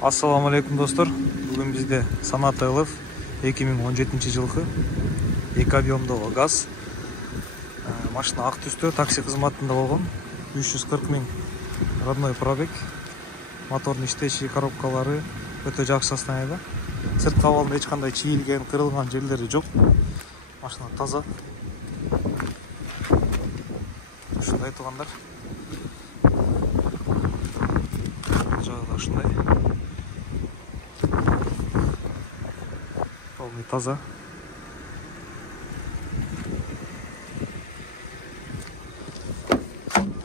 Ассаламу алейкум достор. Бүгін бізде Санат Айлов 2017 жылғы 2 объемдығы газ. Машина ақ түсті, такси қызматында болған. 340 000 родной пробег. Моторный иштечи коробкалары өтө жакшы состояниеда. Сырт кабалында ешқандай чийилген, кырылган жерлери жок. Машина таза. Ушундай туугандар. Жагы ушундай. Полный таза.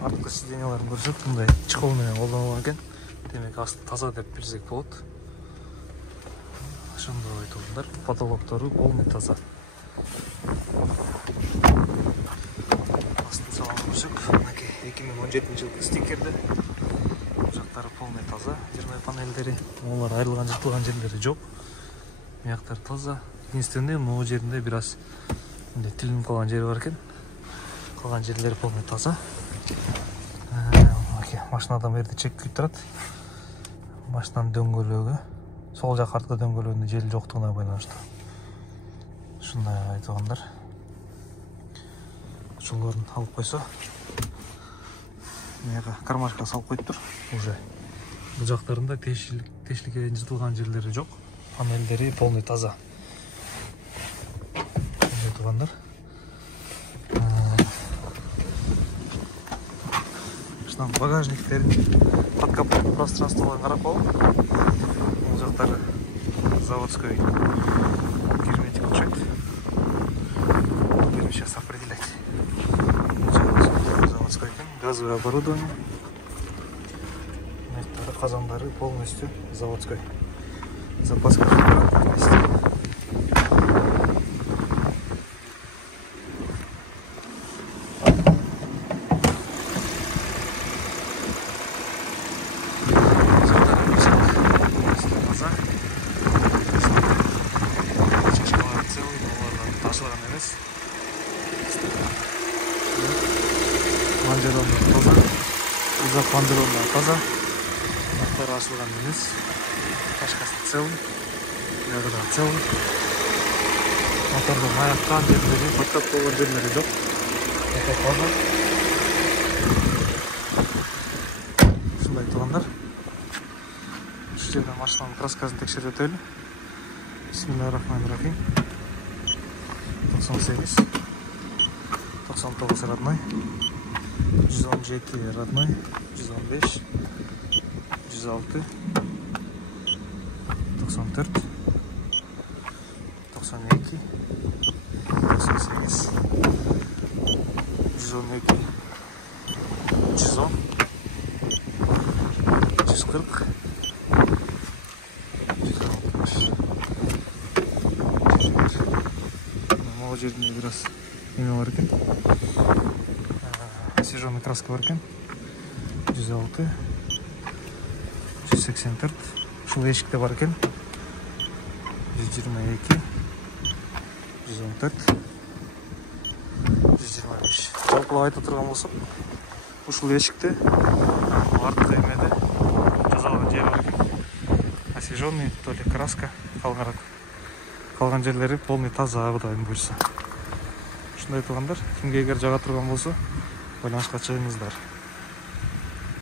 Арткы сиденьяларын көрсөк, мындай чехол менен колдонулган экен. Демек асты таза деп билсек болот. Ошондой айтылгандар. Потолоктору полный таза. Астын салам көрсөк, мынакей 2017 жылкы стикерди. Жактары полный таза. Жерме панелдери, олар айрылган, жыртылган жерлери жок. Мияктар таза. Единственный, могу жеринде бир аз тилинип калган жери бар экен. Калган жерлери полный таза. Машинадан берде чек күйүп турат. Машинанын дөңгөлөгү, сол жак артка дөңгөлөгүндө жел жоктугуна байланыштуу. Ушундай айтылгандар. Ушуларын алып койсо, мага кармашка салып коюптур. Уже бул жактарында тешликке жыртылган жерлери жок. Панелдери полный таза. Айтылгандар. Багажниктерин подкапотный пространстволарын карап алып, бул жактары заводской герметик окшойт. Будем сейчас определять. Заводской экен, газовое оборудование. Казандары полностью заводской. Запаска вместе. Лонжероны таза, узак лонжероны таза, мотору ашылган эмес, кашкасы целый, ягыда целый, мотордун аяктан жерлери, подкап болгон жерлери жок, өтө таза. Ушундай туугандар. Ушул жерден машинанын краскасын текшерип өтөлү. Бисмиллахиррахманиррахим. 98, 99 родной. 117 родной, 115, 106, 94, 92, 98, 112, 110, 140, 160, 170. Могу жерде бир аз эме бар экен. Освеженный краска бар экен. 106, 184, ушул эшикте бар экен. 122, 114, 125. Жалпылап айта турган болсок, ушул эшикте арткы эмеде тазаланган жери бар экен. Освеженный, то ли краска калганраак. Калган жерлери полный таза, Кудайдын буйрса. Ушундай туугандар, кимге эгер жага турган болсо, байланышка чыгыңыздар.